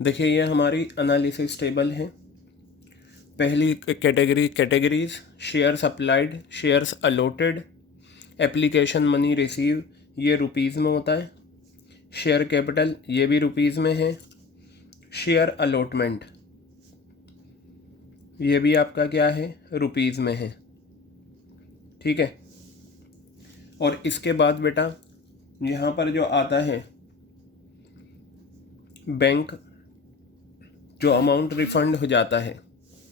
देखिए ये हमारी एनालिसिस टेबल है। पहली category categories, shares applied, shares allotted, application money receive, ये रुपीज़ में होता है। शेयर कैपिटल, ये भी रुपीज़ में है। शेयर अलॉटमेंट, ये भी आपका क्या है, रुपीज़ में है। ठीक है। और इसके बाद बेटा यहाँ पर जो आता है बैंक, जो अमाउंट रिफंड हो जाता है,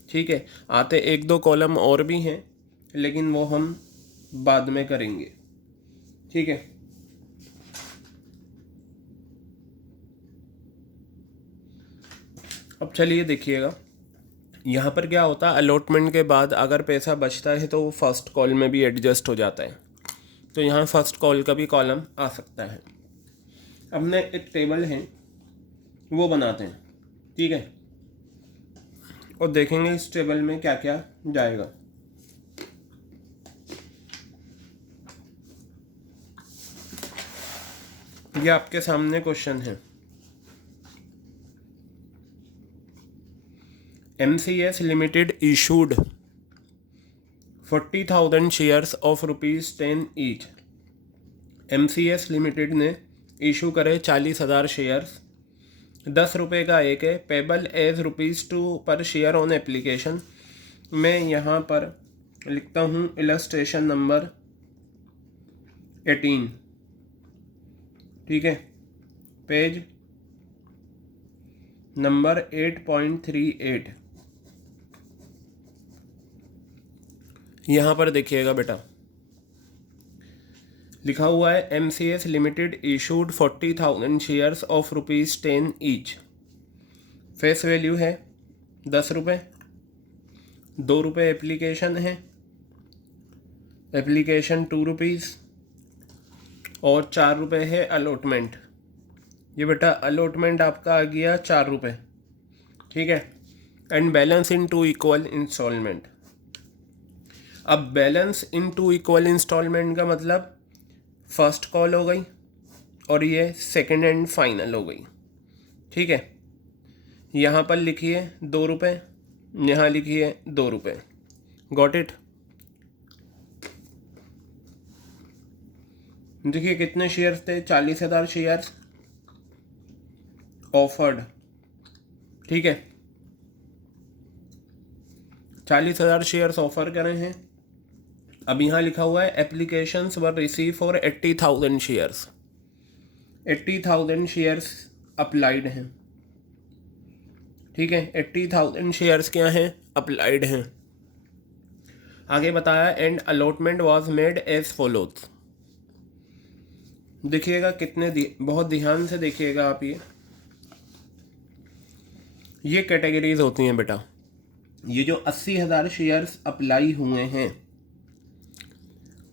ठीक है। आते एक दो कॉलम और भी हैं, लेकिन वो हम बाद में करेंगे। ठीक है। अब चलिए देखिएगा, यहाँ पर क्या होता है, अलॉटमेंट के बाद अगर पैसा बचता है तो वो फर्स्ट कॉल में भी एडजस्ट हो जाता है। तो यहाँ फर्स्ट कॉल का भी कॉलम आ सकता है। अब मैं एक टेबल है वो बनाते हैं, ठीक है, और देखेंगे इस टेबल में क्या क्या जाएगा। ये आपके सामने क्वेश्चन है। MCS limited issued 40,000 shares of ₹10 each. MCS limited ने इशू करे 40,000 शेयर्स, 10 रुपये का एक है, पेबल एज ₹2 पर शेयर ऑन एप्लीकेशन। मैं यहाँ पर लिखता हूँ इलस्ट्रेशन नंबर 18, ठीक है, पेज नंबर 8.38। यहाँ पर देखिएगा बेटा, लिखा हुआ है MCS limited issued 40,000 shares of ₹10 each. Face value है 10 रुपये, 2 रुपये एप्लीकेशन है, एप्लीकेशन 2 रुपीज़, और 4 रुपये है अलॉटमेंट। ये बेटा अलॉटमेंट आपका आ गया 4 रुपये, ठीक है। And balance in 2 equal instalment. अब बैलेंस इन 2 इक्वल इंस्टॉलमेंट का मतलब फर्स्ट कॉल हो गई और ये सेकंड एंड फाइनल हो गई, ठीक है। यहाँ पर लिखिए 2 रुपये, यहाँ लिखिए 2 रुपये। Got it. देखिए कितने शेयर्स थे, 40,000 शेयर्स ऑफर्ड, ठीक है। 40,000 शेयर्स ऑफर करे हैं। अब यहाँ लिखा हुआ है applications were receive for 80,000 shares. 80,000 shares applied हैं, ठीक है। 80,000 शेयर्स क्या हैं, अप्लाइड हैं। आगे बताया and allotment was made as follows. देखिएगा कितने बहुत ध्यान से देखिएगा आप, ये कैटेगरीज होती हैं बेटा। ये जो 80,000 शेयर्स अप्लाई हुए हैं,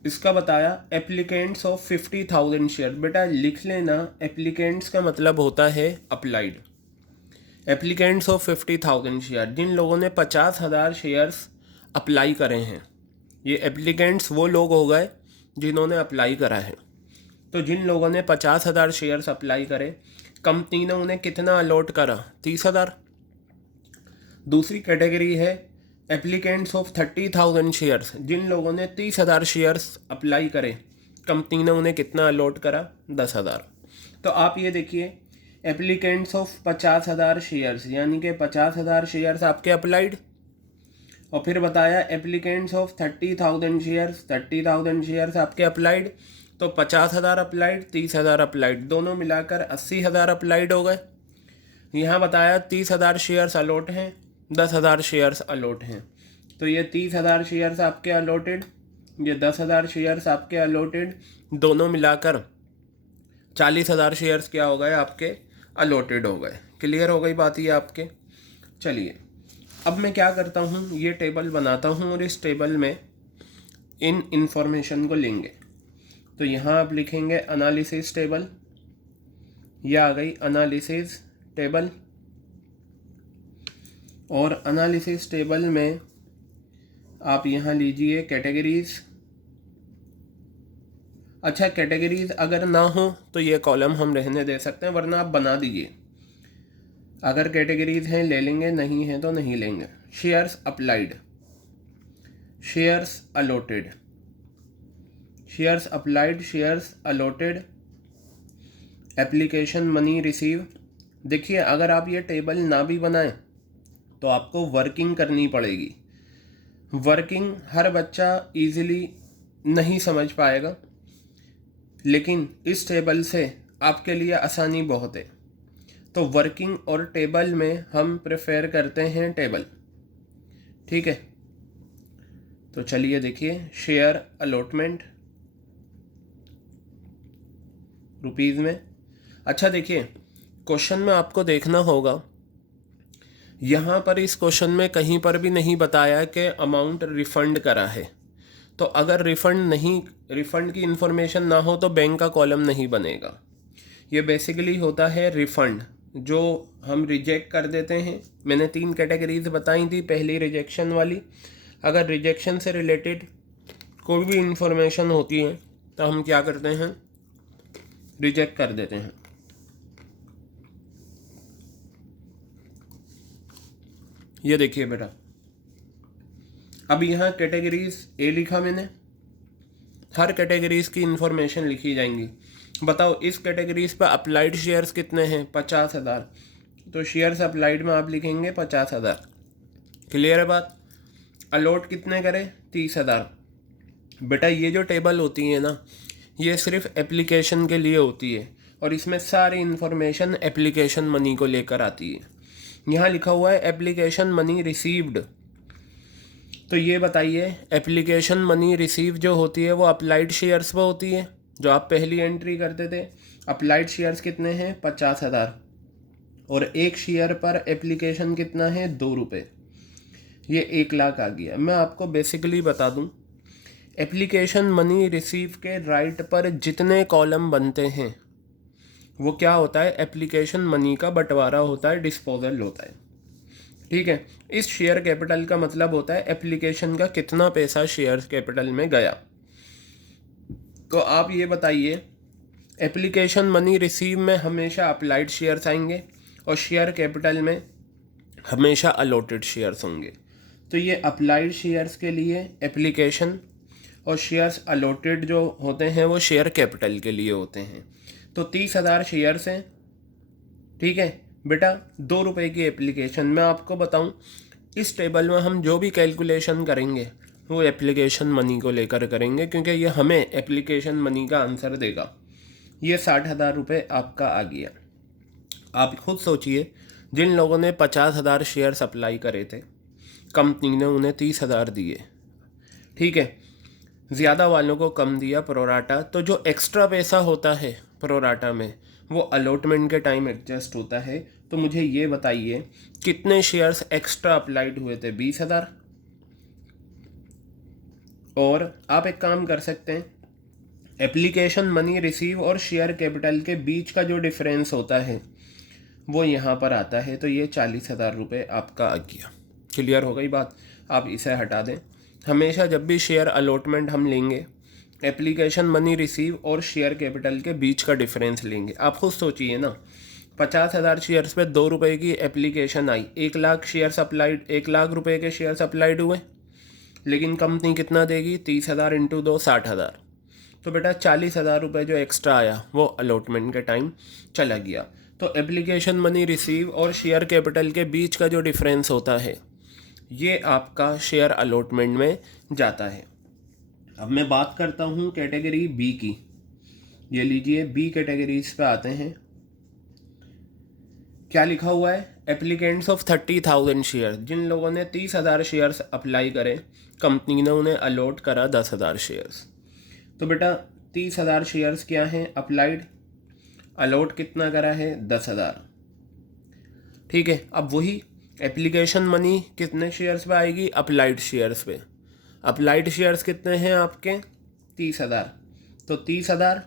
इसका बताया एप्लीकेंट्स ऑफ 50,000 शेयर। बेटा लिख लेना, एप्लीकेंट्स का मतलब होता है अप्लाइड। एप्लीकेंट्स ऑफ 50,000 शेयर, जिन लोगों ने 50,000 शेयर्स अप्लाई करे हैं, ये एप्लीकेंट्स वो लोग हो गए जिन्होंने अप्लाई करा है। तो जिन लोगों ने 50,000 शेयर्स अप्लाई करे, कंपनी ने उन्हें कितना अलॉट करा, 30,000। दूसरी कैटेगरी है एप्लीकेंट्स ऑफ 30,000 शेयर्स, जिन लोगों ने 30,000 शेयर्स अप्लाई करे, कंपनी ने उन्हें कितना अलॉट करा, 10,000। तो आप ये देखिए एप्लीकेंट्स ऑफ 50,000 शेयर्स, यानी कि 50,000 शेयर्स आपके अप्लाइड, और फिर बताया एप्लीकेंट्स ऑफ 30,000 शेयर्स, 30,000 शेयर्स आपके अप्लाइड। तो 50,000 अप्लाइड, 30,000 अप्लाइड, दोनों मिलाकर 80,000 अप्लाइड हो गए। यहाँ बताया 30,000 शेयर्स अलॉट हैं, 10,000 शेयर्स अलॉट हैं। तो ये 30,000 शेयर्स आपके अलॉटेड, ये 10,000 शेयर्स आपके अलॉटेड, दोनों मिलाकर 40,000 शेयर्स क्या हो गए, आपके अलॉटेड हो गए। क्लियर हो गई बात ये आपके। चलिए अब मैं क्या करता हूँ, ये टेबल बनाता हूँ और इस टेबल में इन इंफॉर्मेशन को लेंगे। तो यहाँ आप लिखेंगे एनालिसिस टेबल, यह आ गई एनालिसिस टेबल। और एनालिसिस टेबल में आप यहाँ लीजिए कैटेगरीज। अच्छा, कैटेगरीज अगर ना हो तो ये कॉलम हम रहने दे सकते हैं, वरना आप बना दीजिए। अगर कैटेगरीज हैं ले लेंगे, नहीं हैं तो नहीं लेंगे। Shares applied, shares allotted, shares applied, shares allotted, application money receive. देखिए अगर आप ये टेबल ना भी बनाएं तो आपको वर्किंग करनी पड़ेगी। वर्किंग हर बच्चा इजीली नहीं समझ पाएगा, लेकिन इस टेबल से आपके लिए आसानी बहुत है। तो वर्किंग और टेबल में हम प्रेफर करते हैं टेबल, ठीक है। तो चलिए देखिए, शेयर अलॉटमेंट रुपीज़ में। अच्छा देखिए, क्वेश्चन में आपको देखना होगा, यहाँ पर इस क्वेश्चन में कहीं पर भी नहीं बताया कि अमाउंट रिफ़ंड करा है। तो अगर रिफ़ंड की इन्फॉर्मेशन ना हो तो बैंक का कॉलम नहीं बनेगा। ये बेसिकली होता है रिफ़ंड, जो हम रिजेक्ट कर देते हैं। मैंने 3 कैटेगरीज बताई थी, पहली रिजेक्शन वाली। अगर रिजेक्शन से रिलेटेड कोई भी इन्फॉर्मेशन होती है तो हम क्या करते हैं, रिजेक्ट कर देते हैं। ये देखिए बेटा, अब यहाँ कैटेगरीज ए लिखा मैंने, हर कैटेगरीज की इन्फॉर्मेशन लिखी जाएंगी। बताओ इस कैटेगरीज पर अप्लाइड शेयर्स कितने हैं, 50,000। तो शेयर्स अप्लाइड में आप लिखेंगे 50,000। क्लियर है बात। अलॉट कितने करें, 30,000। बेटा ये जो टेबल होती है ना, ये सिर्फ एप्लीकेशन के लिए होती है और इसमें सारी इन्फॉर्मेशन एप्लीकेशन मनी को लेकर आती है। यहाँ लिखा हुआ है एप्लीकेशन मनी रिसीव्ड। तो ये बताइए, एप्लीकेशन मनी रिसीव जो होती है वो अप्लाइड शेयर्स पर होती है, जो आप पहली एंट्री करते थे। अप्लाइड शेयर्स कितने हैं, 50,000, और एक शेयर पर एप्लीकेशन कितना है, 2 रुपये। ये 1 लाख आ गया। मैं आपको बेसिकली बता दूं, एप्लीकेशन मनी रिसीव के राइट पर जितने कॉलम बनते हैं वो क्या होता है, एप्लीकेशन मनी का बंटवारा होता है, डिस्पोजल होता है, ठीक है। इस शेयर कैपिटल का मतलब होता है एप्लीकेशन का कितना पैसा शेयर कैपिटल में गया। तो आप ये बताइए, एप्लीकेशन मनी रिसीव में हमेशा अप्लाइड शेयर्स आएंगे और शेयर कैपिटल में हमेशा अलॉटेड शेयर्स होंगे। तो ये अप्लाइड शेयर्स के लिए एप्लीकेशन और शेयर्स अलॉटेड जो होते हैं वो शेयर कैपिटल के लिए होते हैं। तो 30,000 शेयर्स हैं, ठीक है बेटा। 2 रुपये की एप्लीकेशन। मैं आपको बताऊं, इस टेबल में हम जो भी कैलकुलेशन करेंगे वो एप्लीकेशन मनी को लेकर करेंगे, क्योंकि ये हमें एप्लीकेशन मनी का आंसर देगा। ये 60,000 रुपये आपका आ गया। आप खुद सोचिए, जिन लोगों ने 50,000 शेयर्स अप्लाई करे थे, कंपनी ने उन्हें 30,000 दिए, ठीक है। ज़्यादा वालों को कम दिया प्रोराटा। तो जो एक्स्ट्रा पैसा होता है प्रोराटा में वो अलॉटमेंट के टाइम एडजस्ट होता है। तो मुझे ये बताइए, कितने शेयर्स एक्स्ट्रा अप्लाइड हुए थे, 20,000। और आप एक काम कर सकते हैं, एप्लीकेशन मनी रिसीव और शेयर कैपिटल के बीच का जो डिफरेंस होता है वो यहाँ पर आता है। तो ये 40,000 रुपये आपका आ गया। क्लियर हो गई बात। आप इसे हटा दें। हमेशा जब भी शेयर अलॉटमेंट हम लेंगे, एप्लीकेशन मनी रिसीव और शेयर कैपिटल के बीच का डिफरेंस लेंगे। आप खुद सोचिए ना, 50,000 शेयर्स पे 2 रुपये की एप्लीकेशन आई, 1 लाख शेयर्स अप्लाइड, 1 लाख रुपए के शेयर्स अप्लाइड हुए, लेकिन कंपनी कितना देगी, 30,000 इंटू 2, 60,000। तो बेटा 40,000 रुपये जो एक्स्ट्रा आया वो अलॉटमेंट के टाइम चला गया। तो एप्लीकेशन मनी रिसीव और शेयर कैपिटल के बीच का जो डिफरेंस होता है ये आपका शेयर अलॉटमेंट में जाता है। अब मैं बात करता हूँ कैटेगरी बी की। ये लीजिए, बी कैटेगरीज पे आते हैं। क्या लिखा हुआ है, एप्लीकेंट्स ऑफ 30,000 शेयर। जिन लोगों ने 30,000 शेयर्स अप्लाई करे, कंपनी ने उन्हें अलॉट करा 10,000 शेयर्स। तो बेटा 30,000 शेयर्स क्या हैं, अप्लाइड। अलॉट कितना करा है, 10,000, ठीक है। अब वही एप्लीकेशन मनी कितने शेयर्स पे आएगी, अप्लाइड शेयर्स पे। अप्लाइड शेयर्स कितने हैं आपके, 30,000। तो 30,000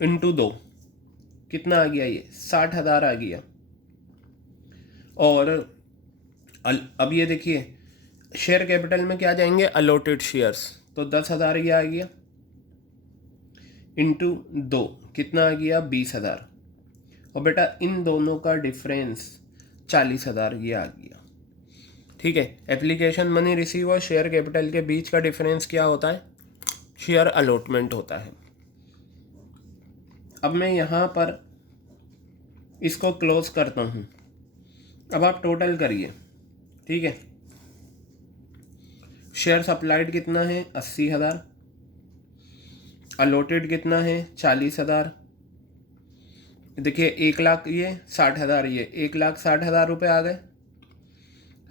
इंटू 2 कितना आ गया, ये 60,000 आ गया। और अब ये देखिए, शेयर कैपिटल में क्या जाएंगे, अलॉटेड शेयर्स। तो 10,000 ये आ गया, इंटू 2 कितना आ गया, 20,000। और बेटा इन दोनों का डिफरेंस 40,000 ये आ गया। ठीक है, एप्लीकेशन मनी रिसीव और शेयर कैपिटल के बीच का डिफरेंस क्या होता है? शेयर अलॉटमेंट होता है। अब मैं यहाँ पर इसको क्लोज करता हूँ। अब आप टोटल करिए। ठीक है, शेयर सप्लाइड कितना है? 80,000। अलॉटेड कितना है? 40,000। देखिए 1,00,000 ये, 60,000 ये, 1,60,000 रुपये आ गए।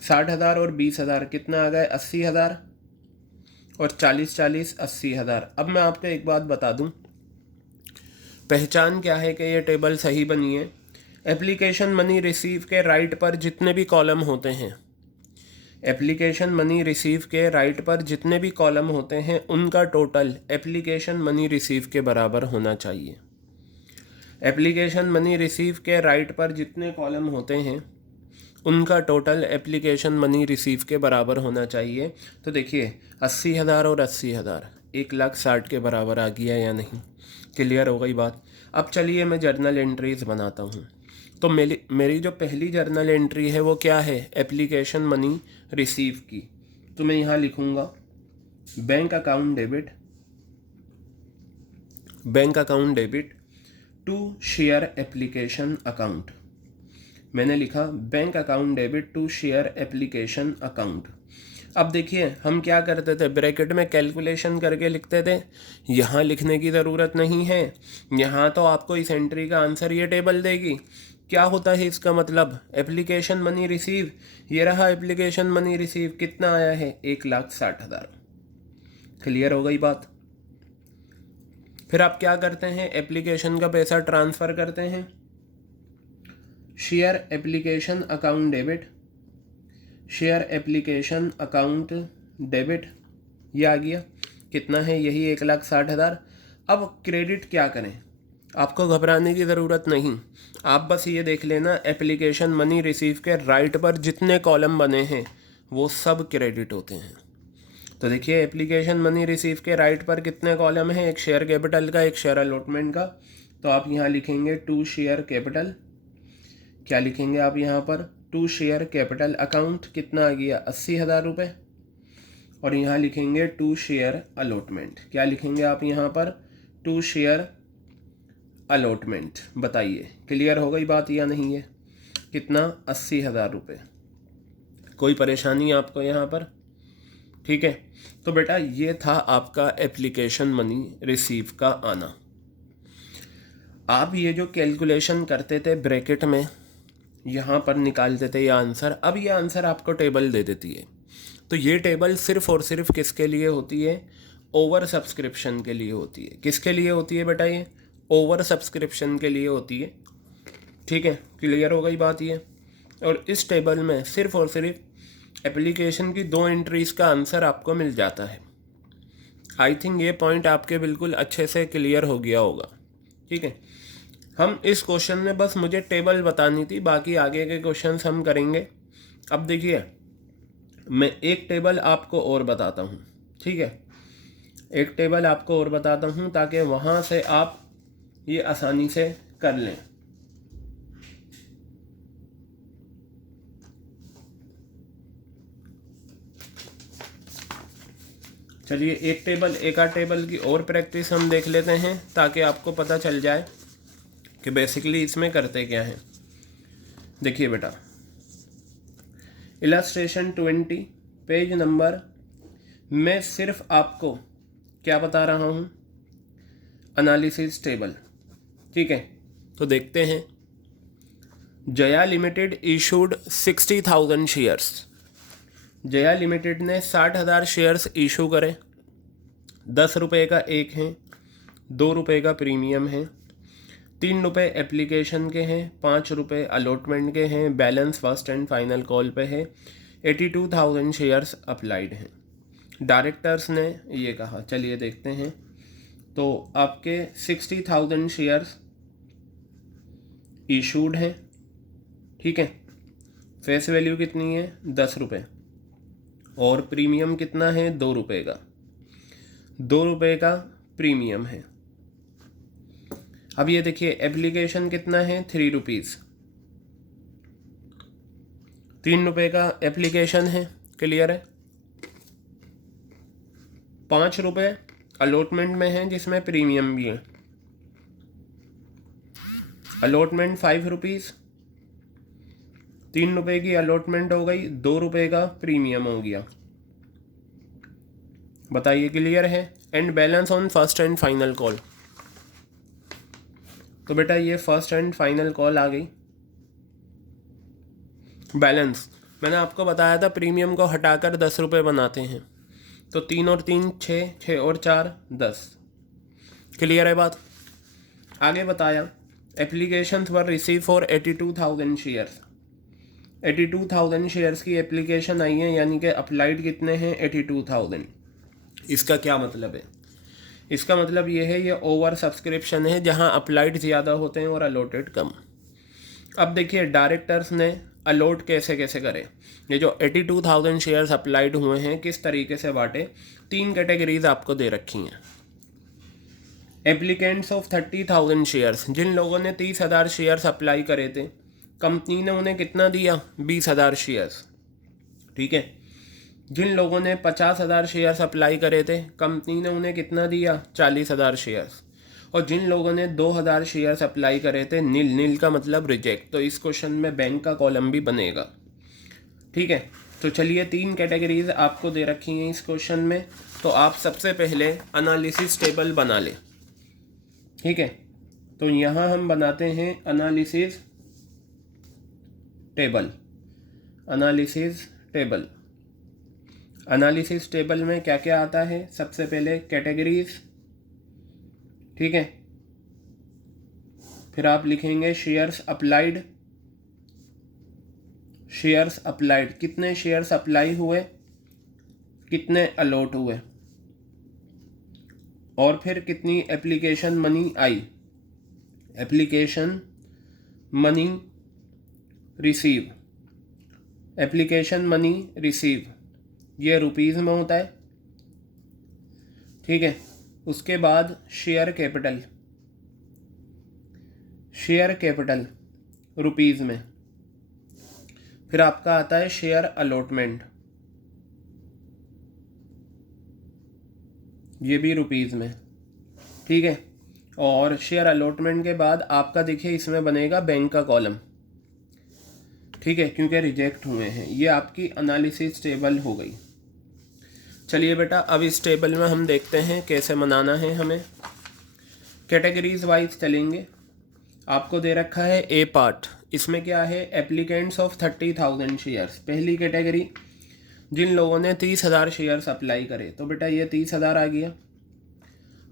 60,000 और 20,000 कितना आ गए? 80,000 और 40 80,000। अब मैं आपको एक बात बता दूं, पहचान क्या है कि ये टेबल सही बनी है। एप्लीकेशन मनी रिसीव के राइट पर जितने भी कॉलम होते हैं, एप्लीकेशन मनी रिसीव के राइट पर जितने भी कॉलम होते हैं उनका टोटल एप्लीकेशन मनी रिसीव के बराबर होना चाहिए। एप्लीकेशन मनी रिसीव के राइट पर जितने कॉलम होते हैं उनका टोटल एप्लीकेशन मनी रिसीव के बराबर होना चाहिए। तो देखिए 80,000 और 80,000 1,60,000 के बराबर आ गया या नहीं? क्लियर हो गई बात। अब चलिए मैं जर्नल एंट्रीज बनाता हूँ। तो मेरी जो पहली जर्नल एंट्री है वो क्या है? एप्लीकेशन मनी रिसीव की। तो मैं यहाँ लिखूँगा bank account debit to share application account. मैंने लिखा bank account debit to share application account. अब देखिए हम क्या करते थे, ब्रैकेट में कैलकुलेशन करके लिखते थे। यहाँ लिखने की ज़रूरत नहीं है, यहाँ तो आपको इस एंट्री का आंसर ये टेबल देगी। क्या होता है इसका मतलब? एप्लीकेशन मनी रिसीव, ये रहा एप्लीकेशन मनी रिसीव, कितना आया है? 1,60,000। क्लियर हो गई बात। फिर आप क्या करते हैं? एप्लीकेशन का पैसा ट्रांसफ़र करते हैं share application account debit, share application account debit, ये आ गया। कितना है? यही 1,60,000। अब क्रेडिट क्या करें? आपको घबराने की ज़रूरत नहीं, आप बस ये देख लेना एप्लीकेशन मनी रिसीव के राइट पर जितने कॉलम बने हैं वो सब क्रेडिट होते हैं। तो देखिए एप्लीकेशन मनी रिसीव के राइट पर कितने कॉलम हैं? एक शेयर कैपिटल का, एक शेयर अलॉटमेंट का। तो आप यहाँ लिखेंगे टू शेयर कैपिटल। क्या लिखेंगे आप यहाँ पर? To share capital account. कितना आ गया? 80,000 रुपये। और यहाँ लिखेंगे टू शेयर अलॉटमेंट। क्या लिखेंगे आप यहाँ पर? To share allotment. बताइए क्लियर हो गई बात या नहीं है? कितना? 80,000 रुपये। कोई परेशानी आपको यहाँ पर? ठीक है, तो बेटा ये था आपका एप्लीकेशन मनी रिसीव का आना। आप ये जो कैलकुलेशन करते थे ब्रैकेट में, यहाँ पर निकालते थे ये आंसर। अब ये आंसर आपको टेबल दे देती है। तो ये टेबल सिर्फ और सिर्फ किसके लिए होती है? ओवर सब्सक्रिप्शन के लिए होती है। किसके लिए होती है बेटा? ये ओवर सब्सक्रिप्शन के लिए होती है। ठीक है, क्लियर हो गई बात ये। और इस टेबल में सिर्फ और सिर्फ एप्लीकेशन की 2 एंट्रीज का आंसर आपको मिल जाता है। आई थिंक ये पॉइंट आपके बिल्कुल अच्छे से क्लियर हो गया होगा। ठीक है, हम इस क्वेश्चन में बस मुझे टेबल बतानी थी, बाकी आगे के क्वेश्चंस हम करेंगे। अब देखिए मैं एक टेबल आपको और बताता हूँ। ठीक है, एक टेबल आपको और बताता हूँ ताकि वहाँ से आप ये आसानी से कर लें। चलिए एक आध टेबल की और प्रैक्टिस हम देख लेते हैं ताकि आपको पता चल जाए कि बेसिकली इसमें करते क्या हैं। देखिए बेटा, इलस्ट्रेशन 20 पेज नंबर, मैं सिर्फ आपको क्या बता रहा हूँ? Analysis table. ठीक है, तो देखते हैं। Jaya limited issued 60,000 shares. Jaya limited ने 60,000 शेयर्स इशू करे। 10 रुपये का एक है, 2 रुपये का प्रीमियम है, 3 रुपये एप्लीकेशन के हैं, 5 रुपये अलॉटमेंट के हैं, balance first and final call पे है। 82,000 शेयर्स अप्लाइड हैं। डायरेक्टर्स ने ये कहा। चलिए देखते हैं। तो आपके 60,000 शेयर्स इशूड हैं। ठीक है, फेस वैल्यू कितनी है? 10 रुपये। और प्रीमियम कितना है? 2 रुपये का। 2 रुपये का प्रीमियम है। अब ये देखिए एप्लीकेशन कितना है, 3 रुपीज़, 3 रुपये का एप्लीकेशन है, क्लियर है। 5 रुपये अलॉटमेंट में है जिसमें प्रीमियम भी है। अलॉटमेंट 5 रुपीज़, 3 रुपये की अलॉटमेंट हो गई, 2 रुपये का प्रीमियम हो गया। बताइए क्लियर है। And balance on first and final call, तो बेटा ये फर्स्ट एंड फाइनल कॉल आ गई। बैलेंस मैंने आपको बताया था प्रीमियम को हटाकर 10 रुपये बनाते हैं, तो 3 और 3 6, 6 और 4 10, क्लियर है बात। आगे बताया applications were receive for 82,000 shares, 82,000 shares की एप्लीकेशन आई है, यानी कि अप्लाइड कितने हैं, 82,000। इसका क्या मतलब है, इसका मतलब ये है ये ओवर सब्सक्रिप्शन है, जहां अप्लाइड ज़्यादा होते हैं और अलॉटेड कम। अब देखिए डायरेक्टर्स ने अलॉट कैसे कैसे करे, ये जो 82,000 शेयर्स अप्लाइड हुए हैं किस तरीके से बांटे, 3 कैटेगरीज आपको दे रखी हैं। एप्लीकेंट्स ऑफ 30,000 शेयर्स, जिन लोगों ने 30,000 शेयर्स अप्लाई करे थे, कंपनी ने उन्हें कितना दिया, 20,000 शेयर्स, ठीक है। जिन लोगों ने 50,000 शेयर्स अप्लाई करे थे, कंपनी ने उन्हें कितना दिया, 40,000 शेयर्स। और जिन लोगों ने 2,000 शेयर्स अप्लाई करे थे, नील, नील का मतलब रिजेक्ट, तो इस क्वेश्चन में बैंक का कॉलम भी बनेगा, ठीक है। तो चलिए 3 कैटेगरीज आपको दे रखी हैं इस क्वेश्चन में, तो आप सबसे पहले एनालिसिस टेबल बना लें, ठीक है। तो यहाँ हम बनाते हैं analysis table. Analysis table, analysis table में क्या क्या आता है, सबसे पहले कैटेगरीज, ठीक है। फिर आप लिखेंगे शेयर्स अप्लाइड, शेयर्स अप्लाइड कितने शेयर्स अप्लाई हुए, कितने अलॉट हुए, और फिर कितनी application money I, application money receive, application money receive ये रुपीज़ में होता है, ठीक है। उसके बाद share capital, share capital rupees में। फिर आपका आता है शेयर अलॉटमेंट, ये भी रुपीज़ में, ठीक है। और शेयर अलॉटमेंट के बाद आपका देखिए इसमें बनेगा बैंक का कॉलम, ठीक है, क्योंकि रिजेक्ट हुए हैं। ये आपकी एनालिसिस टेबल हो गई। चलिए बेटा अब इस टेबल में हम देखते हैं कैसे बनाना है हमें। कैटेगरीज वाइज चलेंगे। आपको दे रखा है ए पार्ट, इसमें क्या है, एप्लीकेंट्स ऑफ 30,000 शेयर्स। पहली कैटेगरी जिन लोगों ने 30,000 शेयर्स अप्लाई करे, तो बेटा ये 30,000 आ गया।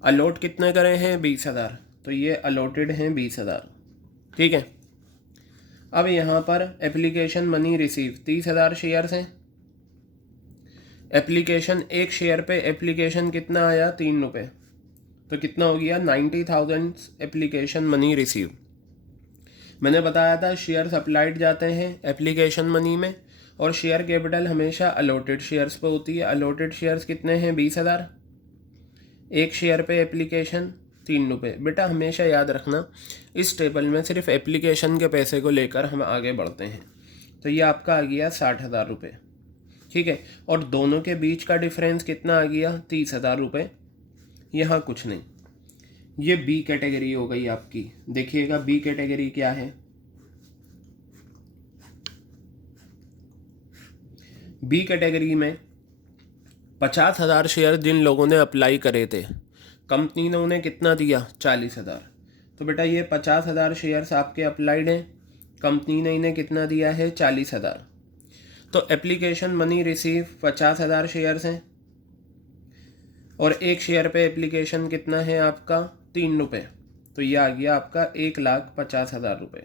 अलॉट कितने करे हैं, 20,000, तो ये अलॉटेड हैं 20,000, ठीक है। अब यहाँ पर एप्लीकेशन मनी रिसीव 30,000 शेयर्स हैं। एप्लीकेशन एक शेयर पे एप्लीकेशन कितना आया, 3 रुपये, तो कितना हो गया, 90,000 एप्लीकेशन मनी रिसीव। मैंने बताया था शेयर्स अप्लाइड जाते हैं एप्लीकेशन मनी में, और शेयर कैपिटल हमेशा अलॉटेड शेयर्स पे होती है। अलॉटेड शेयर्स कितने हैं, 20,000। एक शेयर पे एप्लीकेशन 3 रुपये। बेटा हमेशा याद रखना इस टेबल में सिर्फ एप्लीकेशन के पैसे को लेकर हम आगे बढ़ते हैं, तो ये आपका आ गया 60,000 रुपये, ठीक है। और दोनों के बीच का डिफरेंस कितना आ गया, 30,000 रुपये। यहाँ कुछ नहीं, ये बी कैटेगरी हो गई आपकी। देखिएगा बी कैटेगरी क्या है, बी कैटेगरी में 50,000 शेयर जिन लोगों ने अप्लाई करे थे, कंपनी ने उन्हें कितना दिया, 40,000। तो बेटा ये 50,000 शेयर्स आपके अप्लाइड हैं, कंपनी ने इन्हें कितना दिया है, 40,000। तो एप्लीकेशन मनी रिसीव 50,000 शेयर्स हैं, और एक शेयर पे एप्लीकेशन कितना है आपका, 3 रुपये, तो ये आ गया आपका 1,50,000 रुपये।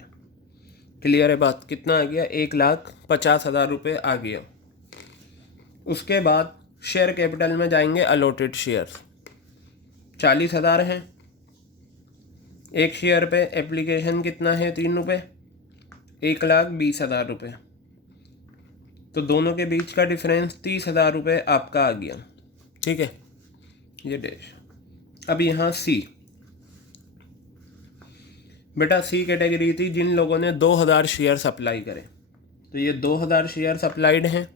क्लियर है बात, कितना आ गया, 1,50,000 रुपये आ गया। उसके बाद शेयर कैपिटल में जाएंगे, अलॉटेड शेयर्स 40,000 हैं। एक शेयर पे एप्लीकेशन कितना है, 3 रुपये, 1,20,000 रुपये। तो दोनों के बीच का डिफरेंस 30,000 रुपये आपका आ गया, ठीक है। ये डैश। अब यहाँ सी, बेटा सी कैटेगरी थी जिन लोगों ने 2000 शेयर्स अप्लाई करे, तो ये 2000 शेयर्स अप्लाइड हैं।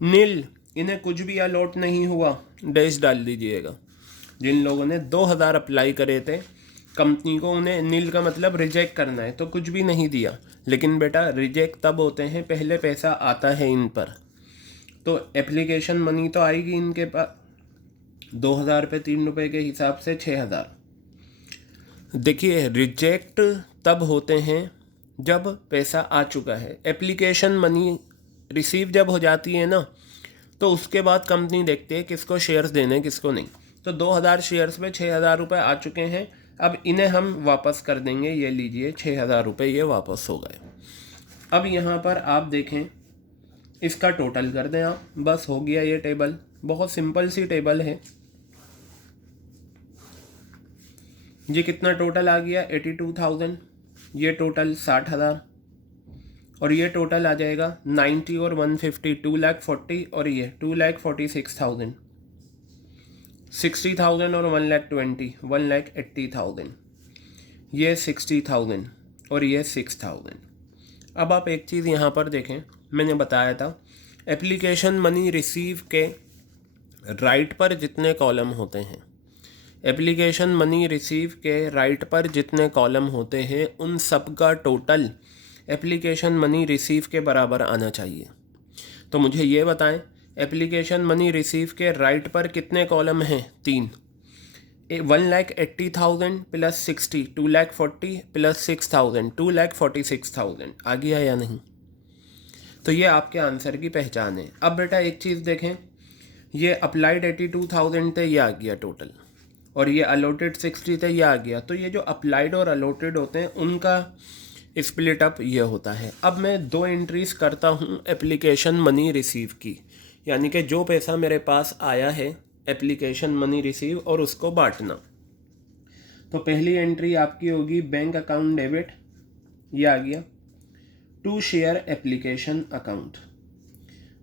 नील, इन्हें कुछ भी अलॉट नहीं हुआ, डैश डाल दीजिएगा। जिन लोगों ने 2000 अप्लाई करे थे कंपनी को, उन्हें नील का मतलब रिजेक्ट करना है, तो कुछ भी नहीं दिया। लेकिन बेटा रिजेक्ट तब होते हैं पहले पैसा आता है इन पर, तो एप्लीकेशन मनी तो आएगी इनके पास 2000 पे 3 रुपये के हिसाब से 6000। देखिए रिजेक्ट तब होते हैं जब पैसा आ चुका है। एप्लीकेशन मनी रिसीव जब हो जाती है ना, तो उसके बाद कंपनी देखती है किसको शेयर्स देने किसको नहीं। तो 2000 शेयर्स पे 6000 रुपये आ चुके हैं, अब इन्हें हम वापस कर देंगे। ये लीजिए 6000 रुपये ये वापस हो गए। अब यहाँ पर आप देखें, इसका टोटल कर दें आप, बस हो गया ये टेबल। बहुत सिंपल सी टेबल है। ये कितना टोटल आ गया 82,000, ये टोटल 60,000, और ये टोटल आ जाएगा 90 और 150 2,40,000, और ये 2,46,000, 60,000 और 1,20,000 1,80,000, ये 60,000 और ये 6,000। अब आप एक चीज़ यहाँ पर देखें, मैंने बताया था एप्लीकेशन मनी रिसीव के राइट पर जितने कॉलम होते हैं, एप्लीकेशन मनी रिसीव के राइट पर जितने कॉलम होते हैं उन सब का टोटल एप्लीकेशन मनी रिसीव के बराबर आना चाहिए। तो मुझे ये बताएं, एप्लीकेशन मनी रिसीव के राइट पर कितने कॉलम हैं? 3। 1,80,000 प्लस 60 2,40,000 प्लस 6,000 2,46,000 आ गया या नहीं? तो ये आपके आंसर की पहचान है। अब बेटा एक चीज़ देखें, ये अप्लाइड 82,000 थे, ये आ गया टोटल, और ये अलॉटेड 60 थे, ये आ गया। तो ये जो अप्लाइड और अलॉटेड होते हैं उनका स्प्लिट अप ये होता है। अब मैं 2 एंट्रीज करता हूँ एप्लीकेशन मनी रिसीव की, यानी कि जो पैसा मेरे पास आया है एप्लीकेशन मनी रिसीव और उसको बांटना। तो पहली एंट्री आपकी होगी बैंक अकाउंट डेबिट, ये आ गया, to share application account,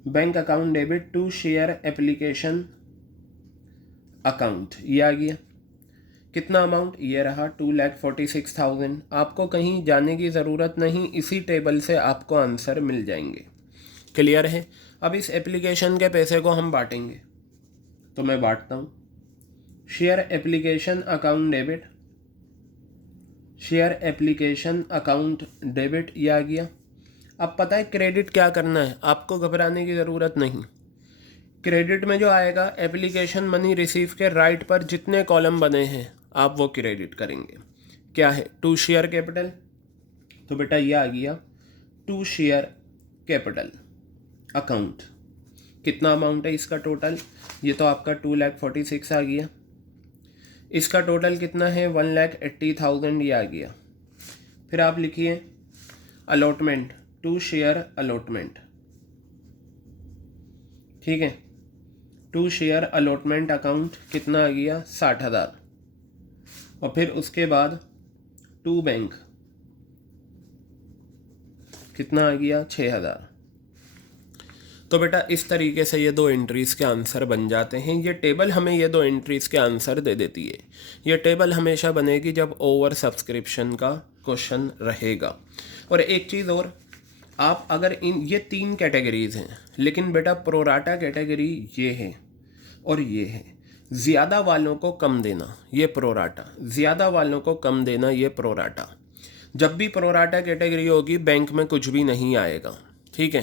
bank account debit to share application account, ये आ गया। कितना अमाउंट? ये रहा 2,46,000। आपको कहीं जाने की ज़रूरत नहीं, इसी टेबल से आपको आंसर मिल जाएंगे। क्लियर है? अब इस एप्लीकेशन के पैसे को हम बांटेंगे, तो मैं बांटता हूँ। Share application account debit, share application account debit, ये आ गया। अब पता है क्रेडिट क्या करना है, आपको घबराने की ज़रूरत नहीं। क्रेडिट में जो आएगा एप्लीकेशन मनी रिसीव के राइट पर जितने कॉलम बने हैं आप वो क्रेडिट करेंगे। क्या है? टू शेयर कैपिटल, तो बेटा ये आ गया टू शेयर कैपिटल अकाउंट। कितना अमाउंट है इसका टोटल? ये तो आपका 2,46,000 आ गया। इसका टोटल कितना है? 1,80,000 ये आ गया। फिर आप लिखिए अलॉटमेंट, टू शेयर अलॉटमेंट, ठीक है। टू शेयर अलॉटमेंट अकाउंट कितना आ गया? 60,000। और फिर उसके बाद टू बैंक कितना आ गया? 6,000। तो बेटा इस तरीके से ये 2 एंट्रीज़ के आंसर बन जाते हैं। ये टेबल हमें ये 2 एंट्रीज़ के आंसर दे देती है। ये टेबल हमेशा बनेगी जब ओवर सब्सक्रिप्शन का क्वेश्चन रहेगा। और एक चीज़ और, आप अगर ये 3 कैटेगरीज़ हैं, लेकिन बेटा प्रोराटा कैटेगरी ये है और ये है। ज़्यादा वालों को कम देना ये प्रोराटा, ज़्यादा वालों को कम देना ये प्रोराटा। जब भी प्रोराटा कैटेगरी होगी बैंक में कुछ भी नहीं आएगा, ठीक है,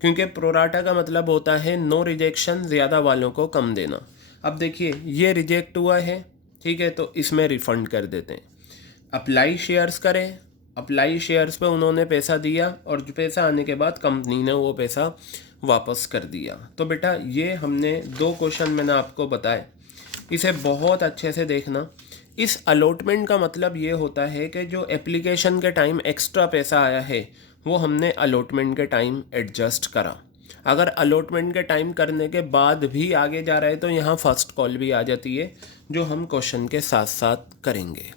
क्योंकि प्रोराटा का मतलब होता है नो रिजेक्शन, ज़्यादा वालों को कम देना। अब देखिए ये रिजेक्ट हुआ है, ठीक है, तो इसमें रिफ़ंड कर देते हैं। अप्लाई शेयर्स करें, अप्लाई शेयर्स पे उन्होंने पैसा दिया और जो पैसा आने के बाद कंपनी ने वो पैसा वापस कर दिया। तो बेटा ये हमने 2 क्वेश्चन मैंने आपको बताए, इसे बहुत अच्छे से देखना। इस अलॉटमेंट का मतलब ये होता है कि जो एप्लीकेशन के टाइम एक्स्ट्रा पैसा आया है वो हमने अलॉटमेंट के टाइम एडजस्ट करा। अगर अलॉटमेंट के टाइम करने के बाद भी आगे जा रहा है तो यहाँ फर्स्ट कॉल भी आ जाती है, जो हम क्वेश्चन के साथ साथ करेंगे।